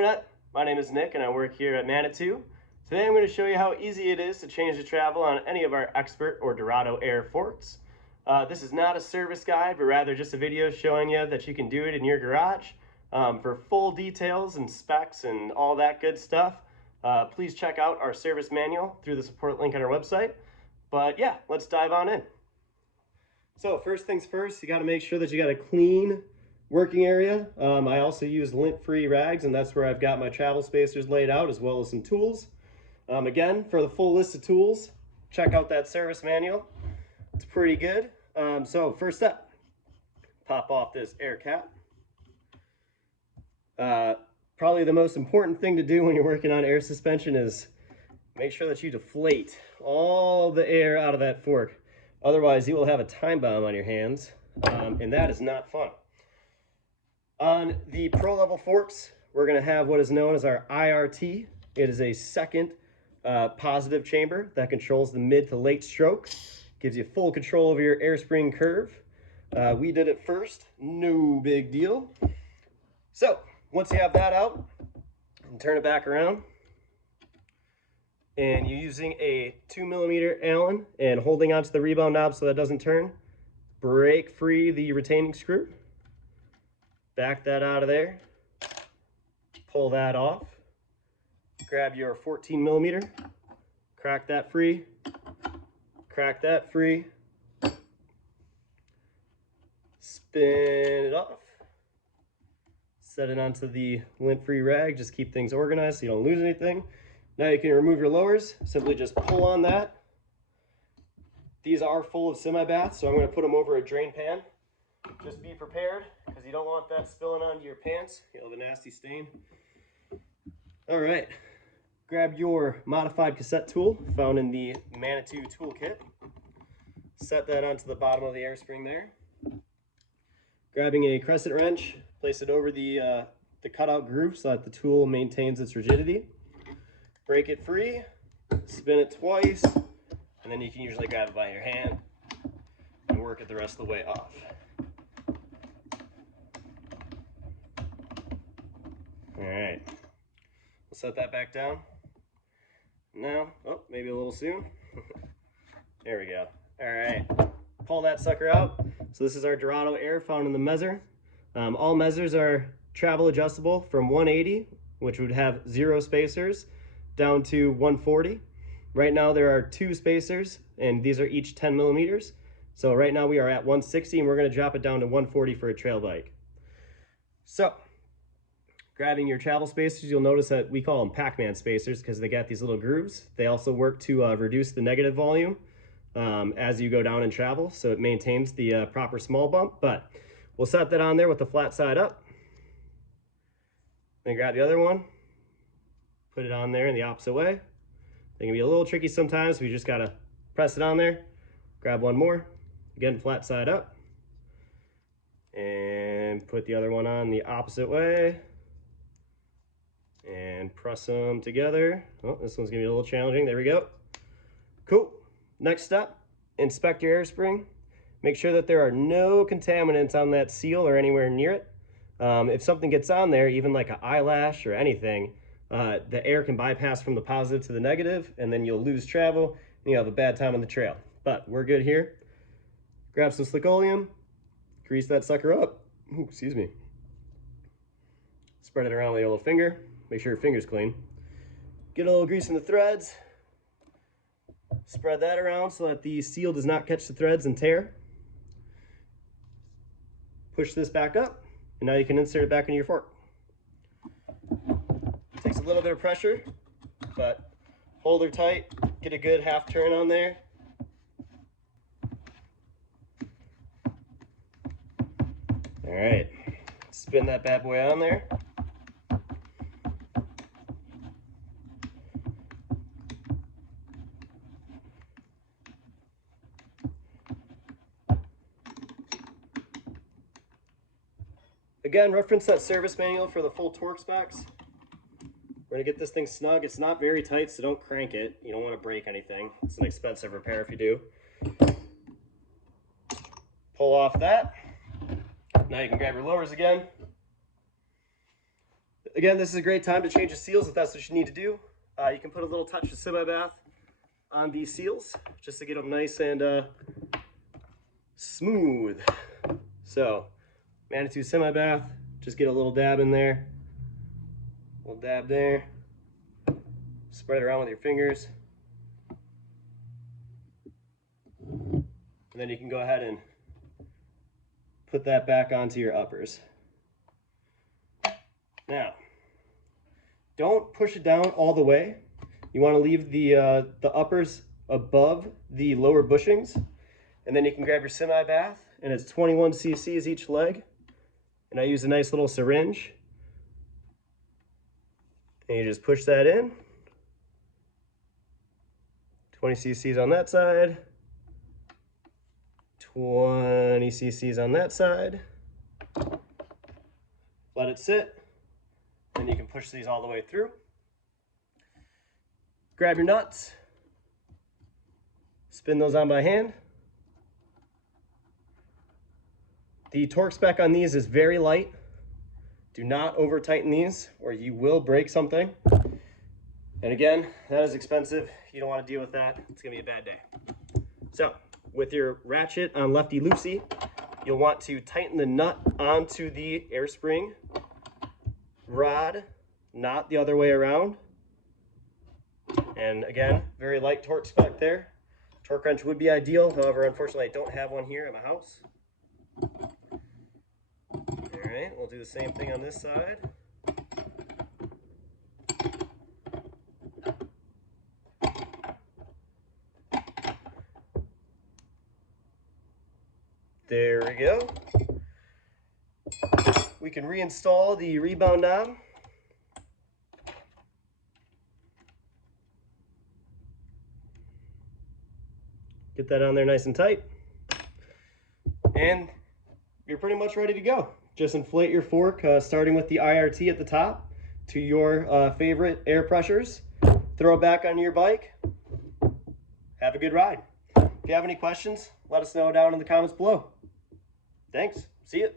Internet. My name is Nick and I work here at Manitou. Today I'm going to show you how easy it is to change the travel on any of our Expert or Dorado air forks. This is not a service guide, but rather just a video showing you that you can do it in your garage. For full details and specs and all that good stuff, please check out our service manual through the support link on our website. But yeah, let's dive on in. So first things first, you got to make sure that you got a clean working area. I also use lint-free rags, and that's where I've got my travel spacers laid out, as well as some tools. Again, for the full list of tools, check out that service manual. It's pretty good. So first step, pop off this air cap. Probably the most important thing to do when you're working on air suspension is make sure that you deflate all the air out of that fork. Otherwise, you will have a time bomb on your hands, and that is not fun. On the pro level forks, we're going to have what is known as our IRT. It is a second positive chamber that controls the mid to late stroke. Gives you full control over your air spring curve. We did it first, no big deal. So once you have that out, and turn it back around, and you're using a 2mm Allen and holding onto the rebound knob so that doesn't turn, break free the retaining screw. Back that out of there, pull that off, grab your 14mm, crack that free, spin it off, set it onto the lint-free rag, just keep things organized so you don't lose anything. Now you can remove your lowers, simply just pull on that. These are full of semi-baths, so I'm going to put them over a drain pan. Just be prepared, because you don't want that spilling onto your pants. You'll have a nasty stain. All right, grab your modified cassette tool found in the Manitou toolkit. Set that onto the bottom of the air spring there. Grabbing a crescent wrench, place it over the cutout groove so that the tool maintains its rigidity. Break it free, spin it twice, and then you can usually grab it by your hand and work it the rest of the way off. All right, we'll set that back down. Now, oh, maybe a little soon. There we go. All right, pull that sucker out. So this is our Dorado air found in the Mezzer. All Mezzers are travel adjustable from 180, which would have 0 spacers, down to 140. Right now there are 2 spacers, and these are each 10mm. So right now we are at 160, and we're going to drop it down to 140 for a trail bike. So grabbing your travel spacers, you'll notice that we call them Pac-Man spacers because they got these little grooves. They also work to reduce the negative volume as you go down and travel, so it maintains the proper small bump. But we'll set that on there with the flat side up. Then grab the other one, put it on there in the opposite way. They can be a little tricky sometimes, so you just gotta press it on there. Grab one more, again flat side up, and put the other one on the opposite way. And press them together. Oh, this one's gonna be a little challenging. There we go. Cool. Next step, inspect your air spring. Make sure that there are no contaminants on that seal or anywhere near it. If something gets on there, even like an eyelash or anything, the air can bypass from the positive to the negative, and then you'll lose travel and you'll have a bad time on the trail. But we're good here. Grab some Slickoleum, grease that sucker up. Ooh, excuse me. Spread it around with your little finger. Make sure your finger's clean. Get a little grease in the threads. Spread that around so that the seal does not catch the threads and tear. Push this back up, and now you can insert it back into your fork. Takes a little bit of pressure, but hold her tight. Get a good half turn on there. All right, spin that bad boy on there. Again, reference that service manual for the full torque specs. We're gonna get this thing snug. It's not very tight, so don't crank it. You don't want to break anything. It's an expensive repair if you do. Pull off that. Now you can grab your lowers again. Again, this is a great time to change the seals if that's what you need to do. You can put a little touch of semi-bath on these seals just to get them nice and smooth. So, Manitou semi-bath, just get a little dab in there, a little dab there, spread it around with your fingers, and then you can go ahead and put that back onto your uppers. Now, don't push it down all the way. You want to leave the uppers above the lower bushings, and then you can grab your semi-bath, and it's 21 cc's each leg. And I use a nice little syringe, and you just push that in. 20 cc's on that side, 20 cc's on that side. Let it sit, and you can push these all the way through. Grab your nuts, spin those on by hand. The torque spec on these is very light. Do not over tighten these or you will break something. And again, that is expensive. You don't want to deal with that. It's gonna be a bad day. So with your ratchet on lefty loosey, you'll want to tighten the nut onto the air spring rod, not the other way around. And again, very light torque spec there. Torque wrench would be ideal. However, unfortunately, I don't have one here at my house. All right, we'll do the same thing on this side. There we go. We can reinstall the rebound knob. Get that on there nice and tight. And you're pretty much ready to go. Just inflate your fork, starting with the IRT at the top to your favorite air pressures. Throw it back onto your bike. Have a good ride. If you have any questions, let us know down in the comments below. Thanks. See you.